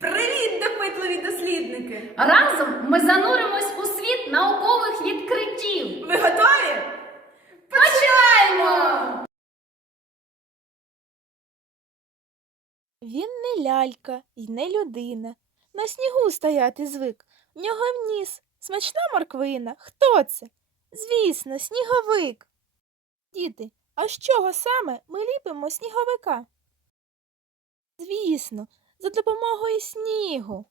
Привіт, допитливі дослідники! Разом ми зануримось у світ наукових відкриттів. Ви готові? Починаємо! Він не лялька і не людина. На снігу стояти звик. В нього в ніс смачна морквина. Хто це? Звісно, сніговик. Діти, а з чого саме ми ліпимо сніговика? Звісно, за допомогою снігу.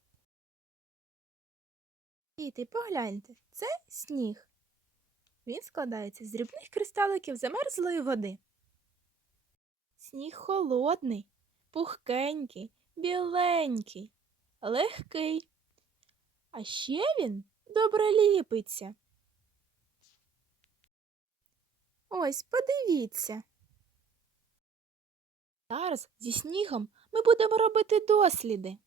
Діти, погляньте, це сніг. Він складається з дрібних кристаликів замерзлої води. Сніг холодний, пухкенький, біленький, легкий. А ще він добре ліпиться. Ось, подивіться. Зараз зі снігом ми будемо робити досліди.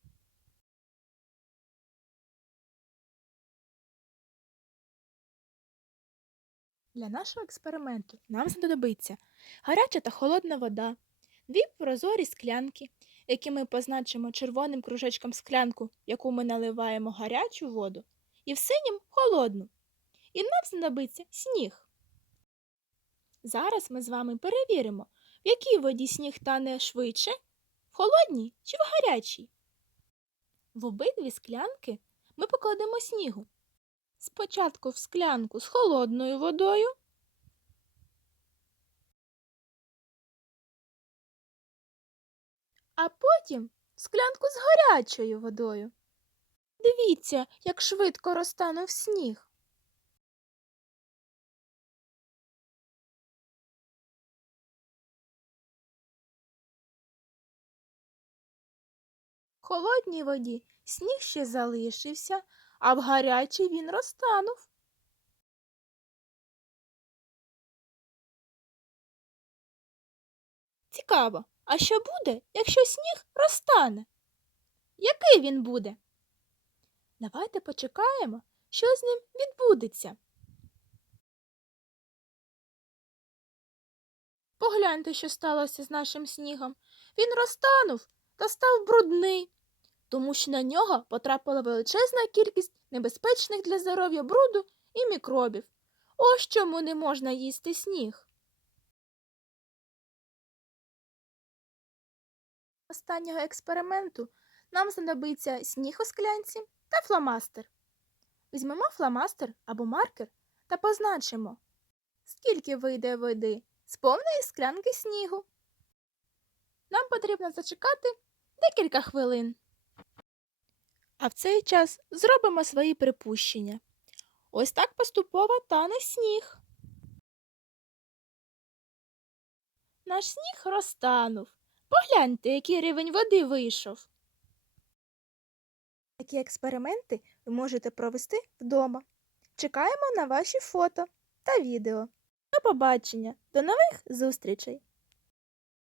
Для нашого експерименту нам знадобиться гаряча та холодна вода, дві прозорі склянки, які ми позначимо червоним кружечком склянку, яку ми наливаємо гарячу воду, і в синім холодну. І нам знадобиться сніг. Зараз ми з вами перевіримо, в якій воді сніг тане швидше, в холодній чи в гарячій. В обидві склянки ми покладемо снігу. Спочатку в склянку з холодною водою, а потім в склянку з гарячою водою. Дивіться, як швидко розтанув сніг. Холодній воді сніг ще залишився, а в гарячій він розтанув. Цікаво, а що буде, якщо сніг розтане? Який він буде? Давайте почекаємо, що з ним відбудеться. Погляньте, що сталося з нашим снігом. Він розтанув та став брудний, тому що на нього потрапила величезна кількість небезпечних для здоров'я бруду і мікробів. Ось чому не можна їсти сніг. Останнього експерименту нам знадобиться сніг у склянці та фломастер. Візьмемо фломастер або маркер та позначимо, скільки вийде води з повної склянки снігу. Нам потрібно зачекати декілька хвилин. А в цей час зробимо свої припущення. Ось так поступово тане сніг. Наш сніг розтанув. Погляньте, який рівень води вийшов. Такі експерименти ви можете провести вдома. Чекаємо на ваші фото та відео. До побачення, до нових зустрічей!